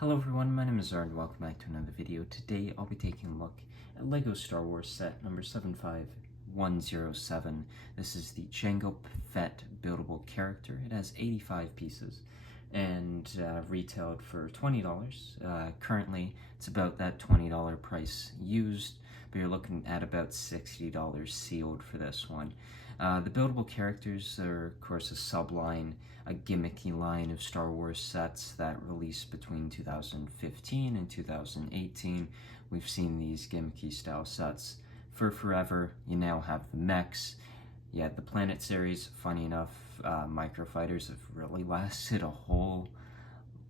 Hello everyone, my name is Zard, welcome back to another video. Today I'll be taking a look at LEGO Star Wars set number 75107. This is the Jango Fett buildable character. It has 85 pieces and retailed for $20. Currently it's about that $20 price used, but you're looking at about $60 sealed for this one. The buildable characters are, of course, a subline, a gimmicky line of Star Wars sets that released between 2015 and 2018. We've seen these gimmicky style sets for forever. You now have the mechs. You had the Planet series. Funny enough, microfighters have really lasted a whole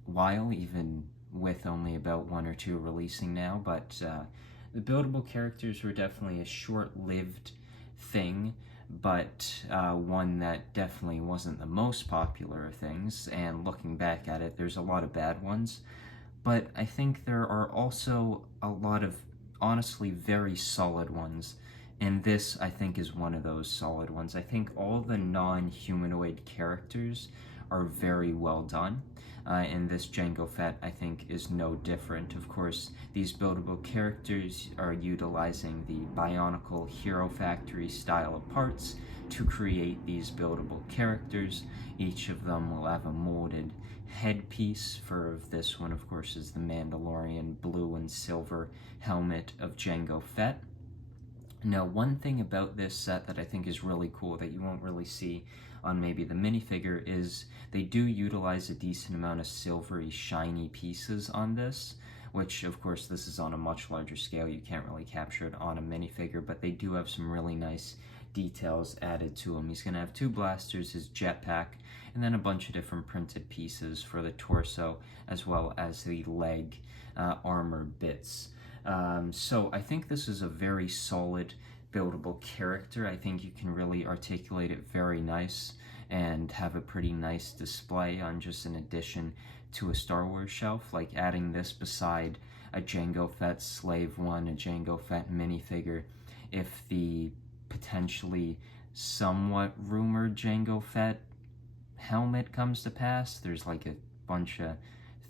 while, even with only about one or two releasing now. But the buildable characters were definitely a short-lived thing, but one that definitely wasn't the most popular of things, and looking back at it, there's a lot of bad ones, but I think there are also a lot of honestly very solid ones, and this, I think, is one of those solid ones. I think all the non-humanoid characters are very well done. And this Jango Fett, I think, is no different. Of course, these buildable characters are utilizing the Bionicle Hero Factory style of parts to create these buildable characters. Each of them will have a molded headpiece. For this one, of course, is the Mandalorian blue and silver helmet of Jango Fett. Now, one thing about this set that I think is really cool that you won't really see on maybe the minifigure is they do utilize a decent amount of silvery, shiny pieces on this, which, of course, this is on a much larger scale. You can't really capture it on a minifigure, but they do have some really nice details added to him. He's going to have two blasters, his jetpack, and then a bunch of different printed pieces for the torso, as well as the leg armor bits. So I think this is a very solid buildable character. I think you can really articulate it very nice and have a pretty nice display on just an addition to a Star Wars shelf, like adding this beside a Jango Fett Slave One, a Jango Fett minifigure. If the potentially somewhat rumored Jango Fett helmet comes to pass, there's like a bunch of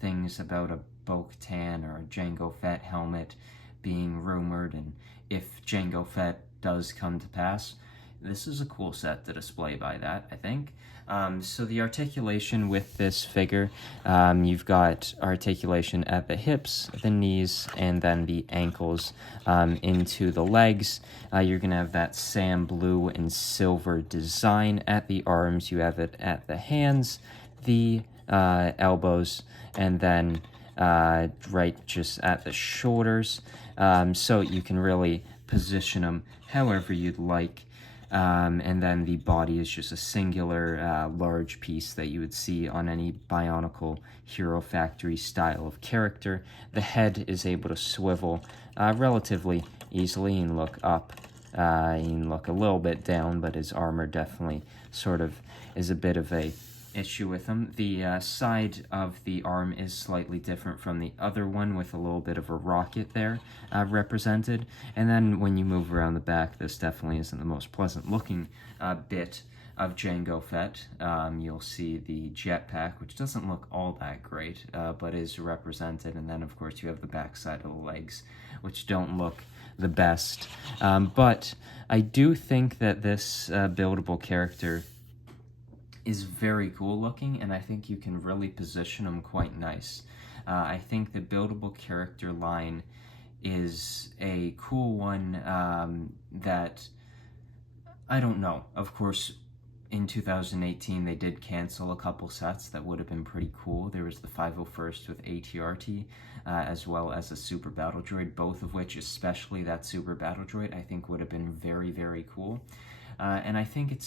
things about a Bo-Katan or a Jango Fett helmet being rumored, and if Jango Fett does come to pass, this is a cool set to display by that, I think. So the articulation with this figure, you've got articulation at the hips, the knees, and then the ankles into the legs. You're going to have that sand blue and silver design at the arms. You have it at the hands, the elbows, and then right just at the shoulders. So you can really position them however you'd like. And then the body is just a singular large piece that you would see on any Bionicle Hero Factory style of character. The head is able to swivel relatively easily and look up. You can look a little bit down, but his armor definitely sort of is a bit of a issue with him. The side of the arm is slightly different from the other one, with a little bit of a rocket there represented. And then when you move around the back, this definitely isn't the most pleasant looking bit of Jango Fett. You'll see the jetpack, which doesn't look all that great, but is represented. And then, of course, you have the back side of the legs, which don't look the best. But I do think that this buildable character is very cool looking, and I think you can really position them quite nice. I think the buildable character line is a cool one that, I don't know, of course, in 2018 they did cancel a couple sets that would have been pretty cool. There was the 501st with ATRT, as well as a Super Battle Droid, both of which, especially that Super Battle Droid, I think would have been very, very cool. And I think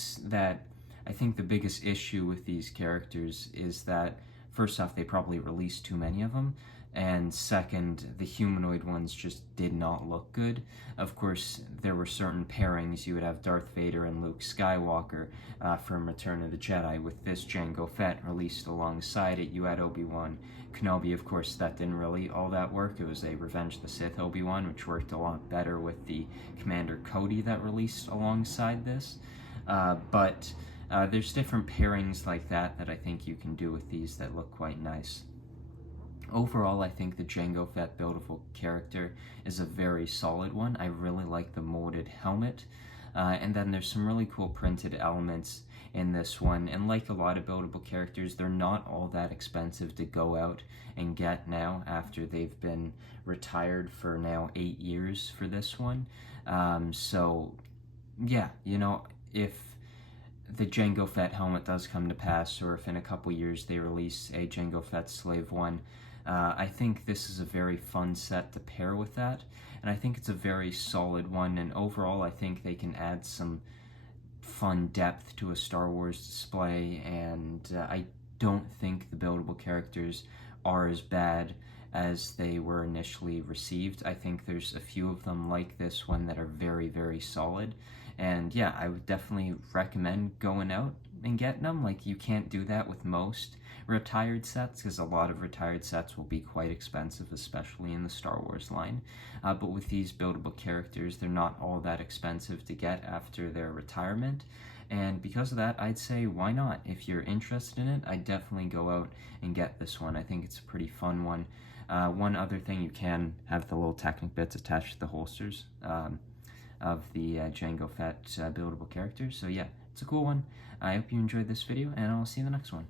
the biggest issue with these characters is that, first off, they probably released too many of them, and second, the humanoid ones just did not look good. Of course, there were certain pairings. You would have Darth Vader and Luke Skywalker from Return of the Jedi. With this Jango Fett released alongside it, you had Obi-Wan Kenobi. Of course, that didn't really all that work. It was a Revenge of the Sith Obi-Wan, which worked a lot better with the Commander Cody that released alongside this. But there's different pairings like that I think you can do with these that look quite nice. Overall, I think the Jango Fett buildable character is a very solid one. I really like the molded helmet. And then there's some really cool printed elements in this one. And like a lot of buildable characters, they're not all that expensive to go out and get now after they've been retired for now 8 years for this one. So yeah, you know, if the Jango Fett helmet does come to pass, or if in a couple years they release a Jango Fett Slave 1, I think this is a very fun set to pair with that, and I think it's a very solid one, and overall I think they can add some fun depth to a Star Wars display, and I don't think the buildable characters are as bad as they were initially received. I think there's a few of them like this one that are very, very solid. And yeah, I would definitely recommend going out and getting them. Like, you can't do that with most retired sets, because a lot of retired sets will be quite expensive, especially in the Star Wars line. But with these buildable characters, they're not all that expensive to get after their retirement. And because of that, I'd say, why not? If you're interested in it, I'd definitely go out and get this one. I think it's a pretty fun one. One other thing, you can have the little Technic bits attached to the holsters of the Jango Fett buildable characters. So yeah, it's a cool one. I hope you enjoyed this video, and I'll see you in the next one.